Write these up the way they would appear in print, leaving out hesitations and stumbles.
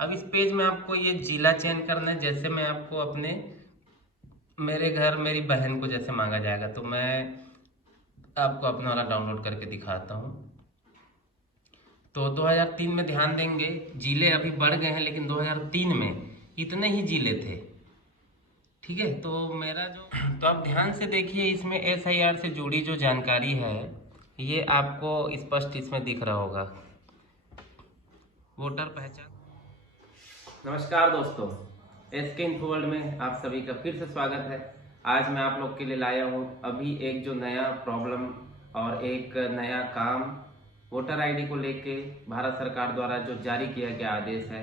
अब इस पेज में आपको ये जिला चयन करना है। जैसे मैं आपको अपने मेरे घर मेरी बहन को जैसे मांगा जाएगा, तो मैं आपको अपना वाला डाउनलोड करके दिखाता हूँ। तो 2003 में ध्यान देंगे, जिले अभी बढ़ गए हैं, लेकिन 2003 में इतने ही जिले थे। ठीक है, तो मेरा जो तो आप ध्यान से देखिए, इसमें SIR से जुड़ी जो जानकारी है ये आपको स्पष्ट इसमें दिख रहा होगा। वोटर पहचान। नमस्कार दोस्तों, SK इन्फो वर्ल्ड में आप सभी का फिर से स्वागत है। आज मैं आप लोग के लिए लाया हूँ अभी एक जो नया प्रॉब्लम और एक नया काम वोटर आईडी को लेके भारत सरकार द्वारा जो जारी किया गया आदेश है,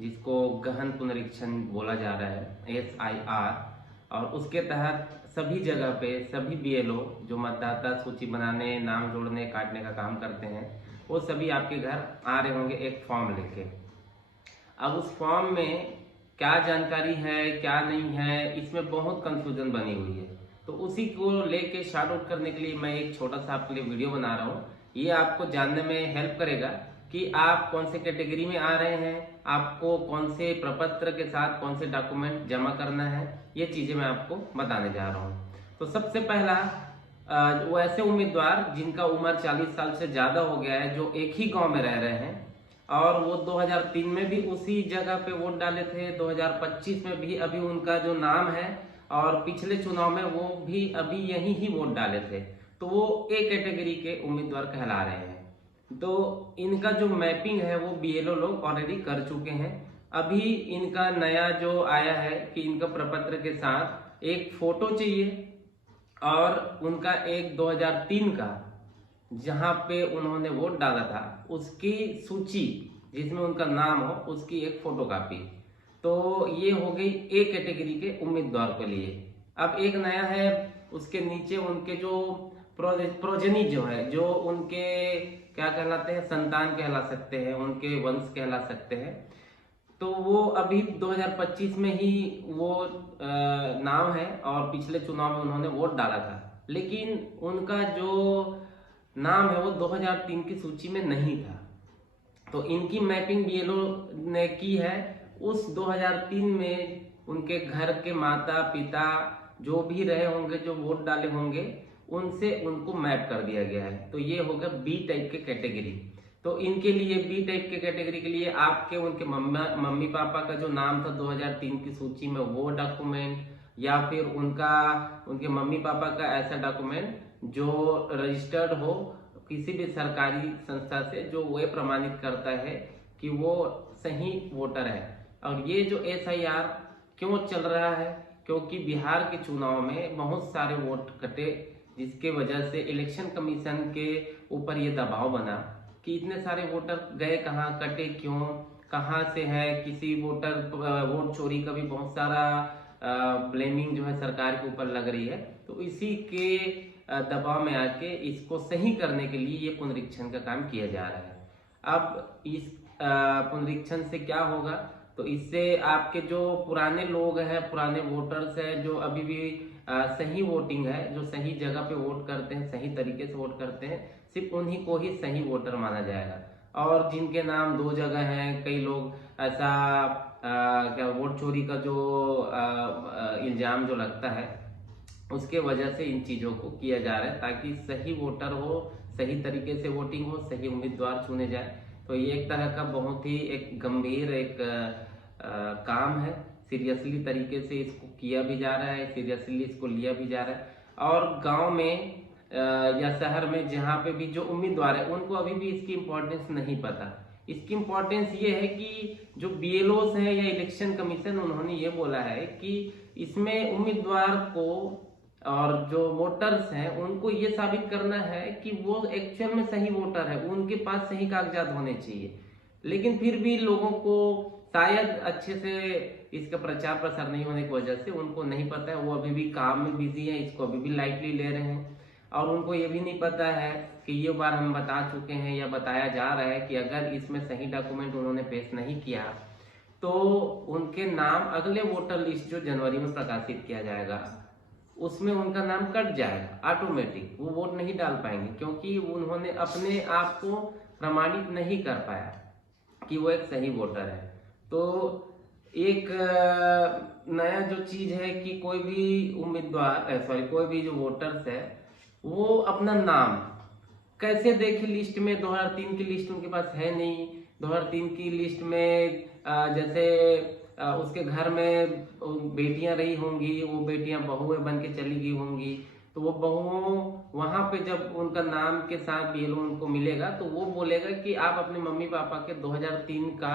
जिसको गहन पुनरीक्षण बोला जा रहा है, SIR। और उसके तहत सभी जगह पे सभी BLO जो मतदाता सूची बनाने, नाम जोड़ने, काटने का काम करते हैं, वो सभी आपके घर आ रहे होंगे एक फॉर्म लेके। अब उस फॉर्म में क्या जानकारी है क्या नहीं है, इसमें बहुत कंफ्यूजन बनी हुई है। तो उसी को लेके शॉर्ट आउट करने के लिए मैं एक छोटा सा आपके लिए वीडियो बना रहा हूँ। ये आपको जानने में हेल्प करेगा कि आप कौन से कैटेगरी में आ रहे हैं, आपको कौन से प्रपत्र के साथ कौन से डॉक्यूमेंट जमा करना है, ये चीजें मैं आपको बताने जा रहा हूँ। तो सबसे पहला वो ऐसे उम्मीदवार जिनका उम्र 40 साल से ज्यादा हो गया है, जो एक ही गांव में रह रहे हैं और वो 2003 में भी उसी जगह पे वोट डाले थे, 2025 में भी अभी उनका जो नाम है, और पिछले चुनाव में वो भी अभी यही ही वोट डाले थे, तो वो ए कैटेगरी के उम्मीदवार कहला रहे हैं। तो इनका जो मैपिंग है वो BLO लोग ऑलरेडी कर चुके हैं। अभी इनका नया जो आया है कि इनका प्रपत्र के साथ एक फोटो चाहिए और उनका एक 2003 का जहां पे उन्होंने वोट डाला था उसकी सूची जिसमें उनका नाम हो, उसकी एक फोटोकॉपी। तो ये हो गई ए कैटेगरी के उम्मीदवार के लिए। अब एक नया है, उसके नीचे उनके जो प्रोजनी जो है, जो उनके क्या कहलाते हैं, संतान कहला सकते हैं, उनके वंश कहला सकते हैं। तो वो अभी 2025 में ही वो नाम है और पिछले चुनाव में उन्होंने वोट डाला था, लेकिन उनका जो नाम है वो 2003 की सूची में नहीं था। तो इनकी मैपिंग BLO ने की है उस 2003 में उनके घर के माता पिता जो भी रहे होंगे, जो वोट डाले होंगे, उनसे उनको मैप कर दिया गया है। तो ये होगा B टाइप के कैटेगरी। तो इनके लिए B टाइप के कैटेगरी के लिए आपके उनके मम्मी पापा का जो नाम था 2003 की सूची में, वो डॉक्यूमेंट, या फिर उनके मम्मी पापा का ऐसा डॉक्यूमेंट जो रजिस्टर्ड हो किसी भी सरकारी संस्था से, जो वो प्रमाणित करता है कि वो सही वोटर है। और ये जो SIR क्यों चल रहा है, क्योंकि बिहार के चुनाव में बहुत सारे वोट कटे, जिसके वजह से इलेक्शन कमीशन के ऊपर ये दबाव बना कि इतने सारे वोटर गए कहाँ, कटे क्यों, कहाँ से है। किसी वोट चोरी का भी बहुत सारा ब्लेमिंग जो है सरकार के ऊपर लग रही है। तो इसी के दबाव में आके इसको सही करने के लिए ये पुनरीक्षण का काम किया जा रहा है। अब इस पुनरीक्षण से क्या होगा, तो इससे आपके जो पुराने लोग हैं, पुराने वोटर्स हैं, जो अभी भी सही वोटिंग है, जो सही जगह पे वोट करते हैं, सही तरीके से वोट करते हैं, सिर्फ उन्हीं को ही सही वोटर माना जाएगा। और जिनके नाम दो जगह हैं, कई लोग ऐसा क्या वोट चोरी का जो इल्जाम जो लगता है, उसके वजह से इन चीजों को किया जा रहा है ताकि सही वोटर हो, सही तरीके से वोटिंग हो, सही उम्मीदवार चुने जाए। तो ये एक तरह का बहुत ही एक गंभीर एक काम है। सीरियसली तरीके से इसको किया भी जा रहा है, सीरियसली इसको लिया भी जा रहा है। और गांव में या शहर में जहाँ पे भी जो उम्मीदवार है, उनको अभी भी इसकी इम्पोर्टेंस नहीं पता। इसकी इम्पोर्टेंस ये है कि जो BLOs हैं या इलेक्शन कमीशन, उन्होंने ये बोला है कि इसमें उम्मीदवार को और जो वोटर्स हैं उनको ये साबित करना है कि वो एक्चुअल में सही वोटर है, उनके पास सही कागजात होने चाहिए। लेकिन फिर भी लोगों को शायद अच्छे से इसका प्रचार प्रसार नहीं होने की वजह से उनको नहीं पता है, वो अभी भी काम में बिजी है, इसको अभी भी लाइटली ले रहे हैं। और उनको ये भी नहीं पता है कि ये बार हम बता चुके हैं या बताया जा रहा है कि अगर इसमें सही डॉक्यूमेंट उन्होंने पेश नहीं किया तो उनके नाम अगले वोटर लिस्ट जो जनवरी में प्रकाशित किया जाएगा उसमें उनका नाम कट जाएगा ऑटोमेटिक, वो वोट नहीं डाल पाएंगे, क्योंकि उन्होंने अपने आप को प्रमाणित नहीं कर पाया कि वो एक सही वोटर है। तो एक नया जो चीज है कि कोई भी उम्मीदवार कोई भी जो वोटर्स है वो अपना नाम कैसे देखे लिस्ट में। 2003 की लिस्ट उनके पास है नहीं। 2003 की लिस्ट में जैसे उसके घर में बेटियां रही होंगी, वो बेटियां बहुएं बन के चली गई होंगी, तो वो बहुओं वहां पे जब उनका नाम के साथ बीएलओ उनको मिलेगा तो वो बोलेगा कि आप अपने मम्मी पापा के 2003 का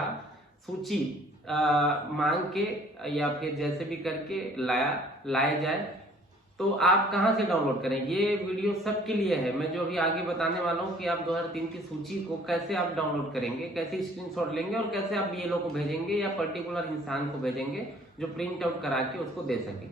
सूची मांग के या फिर जैसे भी करके लाया जाए। तो आप कहाँ से डाउनलोड करें, ये वीडियो सबके लिए है। मैं जो अभी आगे बताने वाला हूँ कि आप 2003 की सूची को कैसे आप डाउनलोड करेंगे, कैसे स्क्रीनशॉट लेंगे और कैसे आप बीएलओ को भेजेंगे या पर्टिकुलर इंसान को भेजेंगे जो प्रिंट आउट करा के उसको दे सके।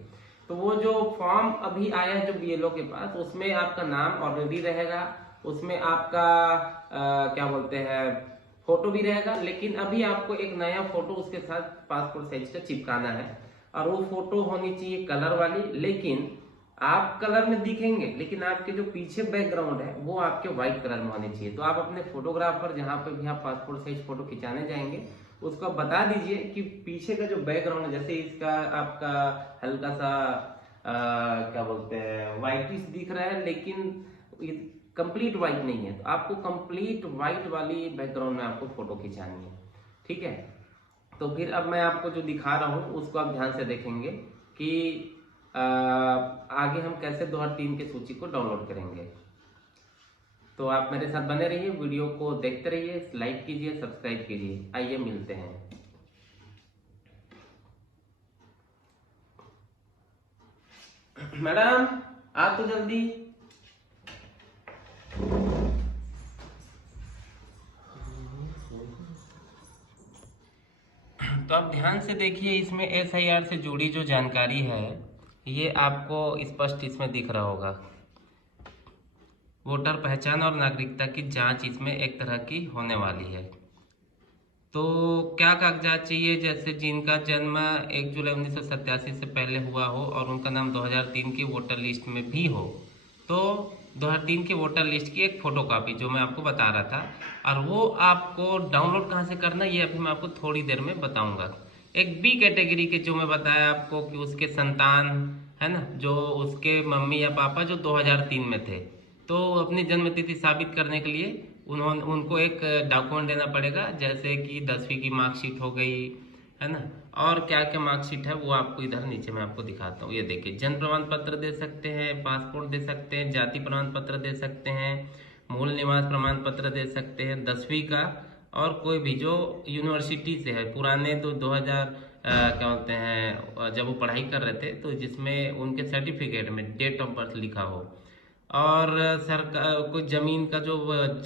तो वो जो फॉर्म अभी आया है जो बीएलओ के पास, उसमें आपका नाम ऑलरेडी रहेगा, उसमें आपका क्या बोलते हैं फोटो भी रहेगा, लेकिन अभी आपको एक नया फोटो उसके साथ पासपोर्ट साइज का चिपकाना है। और वो फोटो होनी चाहिए कलर वाली, लेकिन आप कलर में दिखेंगे लेकिन आपके जो पीछे बैकग्राउंड है वो आपके व्हाइट कलर में होनी चाहिए। तो आप अपने फोटोग्राफर जहाँ पे भी आप पासपोर्ट साइज फोटो खिंचाने जाएंगे उसको बता दीजिए कि पीछे का जो बैकग्राउंड है, जैसे इसका आपका हल्का सा क्या बोलते हैं व्हाइटिश दिख रहा है लेकिन कंप्लीट व्हाइट नहीं है, तो आपको कंप्लीट व्हाइट वाली बैकग्राउंड में आपको फोटो खिंचानी है। ठीक है, तो फिर अब मैं आपको जो दिखा रहा हूँ उसको आप ध्यान से देखेंगे कि आगे हम कैसे 2003 की सूची को डाउनलोड करेंगे। तो आप मेरे साथ बने रहिए, वीडियो को देखते रहिए, लाइक कीजिए, सब्सक्राइब कीजिए। आइए मिलते हैं। मैडम आ तो जल्दी। तो आप ध्यान से देखिए, इसमें एसआईआर से जुड़ी जो जानकारी है ये आपको स्पष्ट इसमें दिख रहा होगा। वोटर पहचान और नागरिकता की जांच इसमें एक तरह की होने वाली है। तो क्या कागजात चाहिए, जैसे जिनका जन्म 1 जुलाई 1987 से पहले हुआ हो और उनका नाम 2003 की वोटर लिस्ट में भी हो, तो 2003 की वोटर लिस्ट की एक फोटो कॉपी जो मैं आपको बता रहा था, और वो आपको डाउनलोड कहाँ से करना ये अभी मैं आपको थोड़ी देर में बताऊंगा। एक बी कैटेगरी के जो मैं बताया आपको कि उसके संतान है ना, जो उसके मम्मी या पापा जो 2003 में थे, तो अपनी जन्म तिथि साबित करने के लिए उनको एक डॉक्यूमेंट देना पड़ेगा, जैसे कि 10वीं की मार्कशीट हो गई है ना, और क्या क्या मार्कशीट है वो आपको इधर नीचे मैं आपको दिखाता हूँ। ये देखिए, जन्म प्रमाण पत्र दे सकते हैं, पासपोर्ट दे सकते हैं, जाति प्रमाण पत्र दे सकते हैं, मूल निवास प्रमाण पत्र दे सकते हैं 10वीं का, और कोई भी जो यूनिवर्सिटी से है पुराने, तो 2000 क्या बोलते हैं जब वो पढ़ाई कर रहे थे तो जिसमें उनके सर्टिफिकेट में डेट ऑफ बर्थ लिखा हो, और सरकार कोई जमीन का जो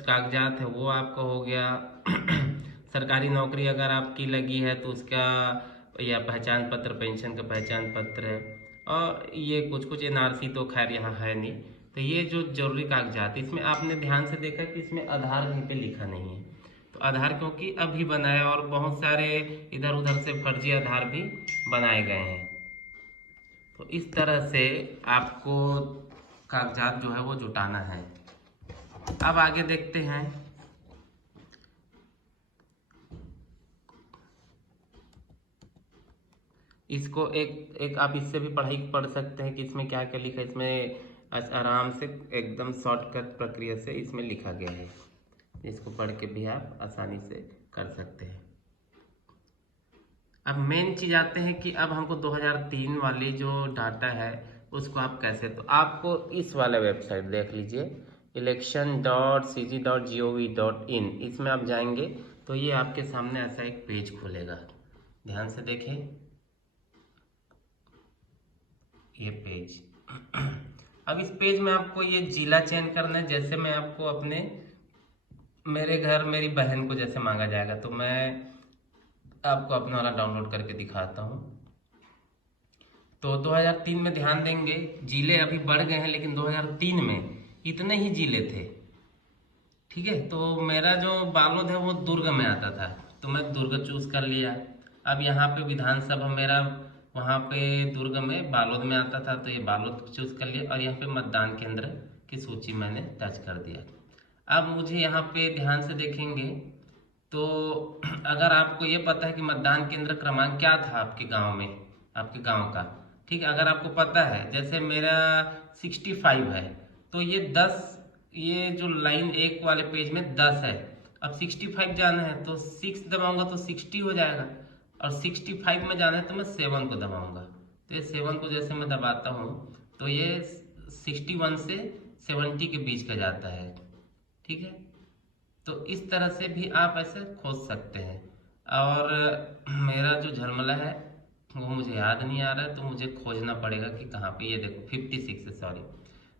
कागजात है वो आपका हो गया। सरकारी नौकरी अगर आपकी लगी है तो उसका या पहचान पत्र, पेंशन का पहचान पत्र है, और ये कुछ कुछ एनआरसी तो खैर यहाँ है नहीं। तो ये जो जरूरी कागजात, इसमें आपने ध्यान से देखा कि इसमें आधार कहीं पे लिखा नहीं है। तो आधार क्योंकि अभी बना है और बहुत सारे इधर उधर से फर्जी आधार भी बनाए गए हैं। तो इस तरह से आपको कागजात जो है वो जुटाना है। अब आगे देखते हैं। इसको एक एक आप इससे भी पढ़ाई पढ़ सकते हैं कि इसमें क्या क्या लिखा है। इसमें आराम से एकदम शॉर्टकट प्रक्रिया से इसमें लिखा गया है, इसको पढ़ के भी आप आसानी से कर सकते हैं। अब मेन चीज आते हैं कि अब हमको 2003 वाली जो डाटा है उसको आप कैसे, तो आपको इस वाले वेबसाइट देख लीजिए, election.cg.gov.in, इसमें आप जाएंगे तो ये आपके सामने ऐसा एक पेज खुलेगा। ध्यान से देखें ये पेज। अब इस पेज में आपको ये जिला चयन करना है। जैसे मैं आपको अपने मेरे घर मेरी बहन को जैसे मांगा जाएगा, तो मैं आपको अपना वाला डाउनलोड करके दिखाता हूँ। तो 2003 में ध्यान देंगे, जिले अभी बढ़ गए हैं लेकिन 2003 में इतने ही जिले थे। ठीक है, तो मेरा जो बालोद है वो दुर्ग में आता था, तो मैं दुर्ग चूज कर लिया। अब यहाँ पे विधानसभा मेरा वहाँ पे दुर्ग में बालोद में आता था, तो ये बालोद चूज कर लिया, और यहाँ पे मतदान केंद्र की सूची मैंने दर्ज कर दिया। अब मुझे यहाँ पे ध्यान से देखेंगे तो अगर आपको ये पता है कि मतदान केंद्र क्रमांक क्या था आपके गांव में, आपके गांव का, ठीक है, अगर आपको पता है, जैसे मेरा 65 है, तो ये 10, ये जो लाइन एक वाले पेज में 10 है, अब 65 जाना है तो 6 दबाऊंगा तो 60 हो जाएगा, और 65 में जाना है तो मैं 7 को दबाऊंगा। तो ये 7 को जैसे मैं दबाता हूँ तो ये 61 से 70 के बीच का जाता है, ठीक है। तो इस तरह से भी आप ऐसे खोज सकते हैं। और मेरा जो झलमला है वो मुझे याद नहीं आ रहा है, तो मुझे खोजना पड़ेगा कि कहाँ पे, ये देखो 56 है, सॉरी।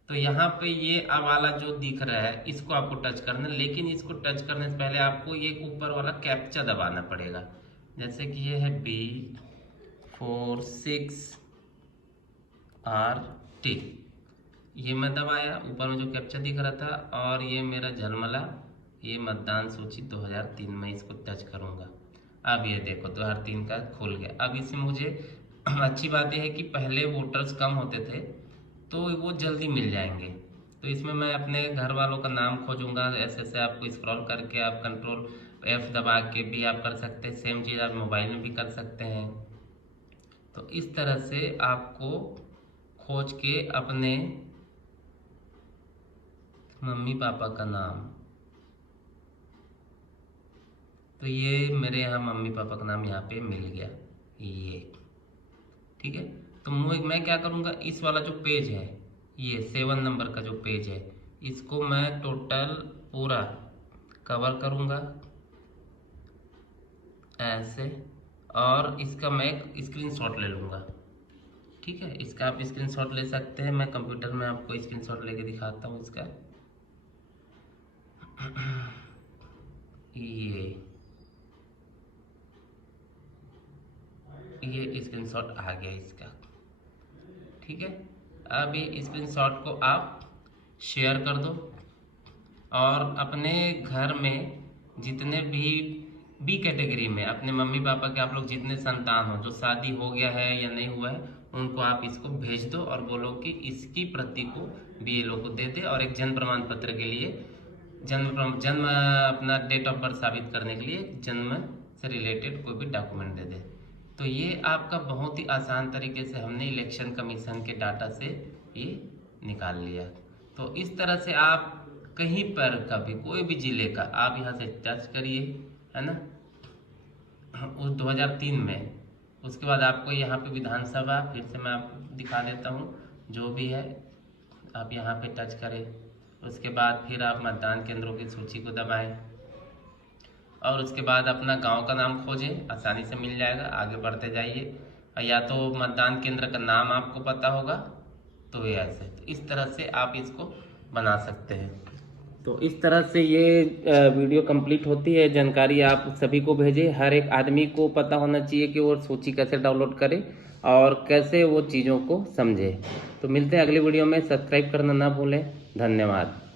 तो यहाँ पे ये आ वाला जो दिख रहा है इसको आपको टच करना है, लेकिन इसको टच करने से पहले आपको ये ऊपर वाला कैप्चा दबाना पड़ेगा। जैसे कि ये है B46RT, ये मैं दबाया, ऊपर में जो कैप्चा दिख रहा था, और ये मेरा झलमला, ये मतदान सूची 2003 में इसको टच करूंगा। अब ये देखो 2003 का खुल गया। अब इसमें मुझे अच्छी बात यह है कि पहले वोटर्स कम होते थे तो वो जल्दी मिल जाएंगे। तो इसमें मैं अपने घर वालों का नाम खोजूंगा, ऐसे ऐसे आपको स्क्रॉल करके आप कंट्रोल F दबा के भी आप कर सकते हैं, सेम चीज़ आप मोबाइल में भी कर सकते हैं। तो इस तरह से आपको खोज के अपने मम्मी पापा का नाम, तो ये मेरे यहाँ मम्मी पापा का नाम यहाँ पे मिल गया, ये ठीक है। तो मैं क्या करूँगा, इस वाला जो पेज है, ये 7 नंबर का जो पेज है, इसको मैं टोटल पूरा कवर करूँगा ऐसे, और इसका मैं एक स्क्रीनशॉट ले लूँगा, ठीक है। इसका आप स्क्रीनशॉट ले सकते हैं, मैं कंप्यूटर में आपको स्क्रीनशॉट लेके दिखाता हूँ इसका। ये स्क्रीनशॉट आ गया इसका, ठीक है। अब ये स्क्रीनशॉट को आप शेयर कर दो, और अपने घर में जितने भी बी कैटेगरी में अपने मम्मी पापा के आप लोग जितने संतान हो, जो शादी हो गया है या नहीं हुआ है, उनको आप इसको भेज दो और बोलो कि इसकी प्रति को BLO को दे दे, और एक जन्म प्रमाण पत्र के लिए जन्म अपना डेट ऑफ बर्थ साबित करने के लिए जन्म से रिलेटेड कोई भी डॉक्यूमेंट दे दे। तो ये आपका बहुत ही आसान तरीके से हमने इलेक्शन कमीशन के डाटा से ये निकाल लिया। तो इस तरह से आप कहीं पर कभी कोई भी जिले का आप यहाँ से टच करिए, है ना, उस 2003 में, उसके बाद आपको यहाँ पे विधानसभा, फिर से मैं आपको दिखा देता हूँ, जो भी है आप यहाँ पे टच करें, उसके बाद फिर आप मतदान केंद्रों की सूची को दबाएं, और उसके बाद अपना गांव का नाम खोजें, आसानी से मिल जाएगा, आगे बढ़ते जाइए। या तो मतदान केंद्र का नाम आपको पता होगा तो ये ऐसे, तो इस तरह से आप इसको बना सकते हैं। तो इस तरह से ये वीडियो कंप्लीट होती है। जानकारी आप सभी को भेजें, हर एक आदमी को पता होना चाहिए कि वो सूची कैसे डाउनलोड करे और कैसे वो चीज़ों को समझे। तो मिलते हैं अगली वीडियो में, सब्सक्राइब करना ना भूलें। धन्यवाद।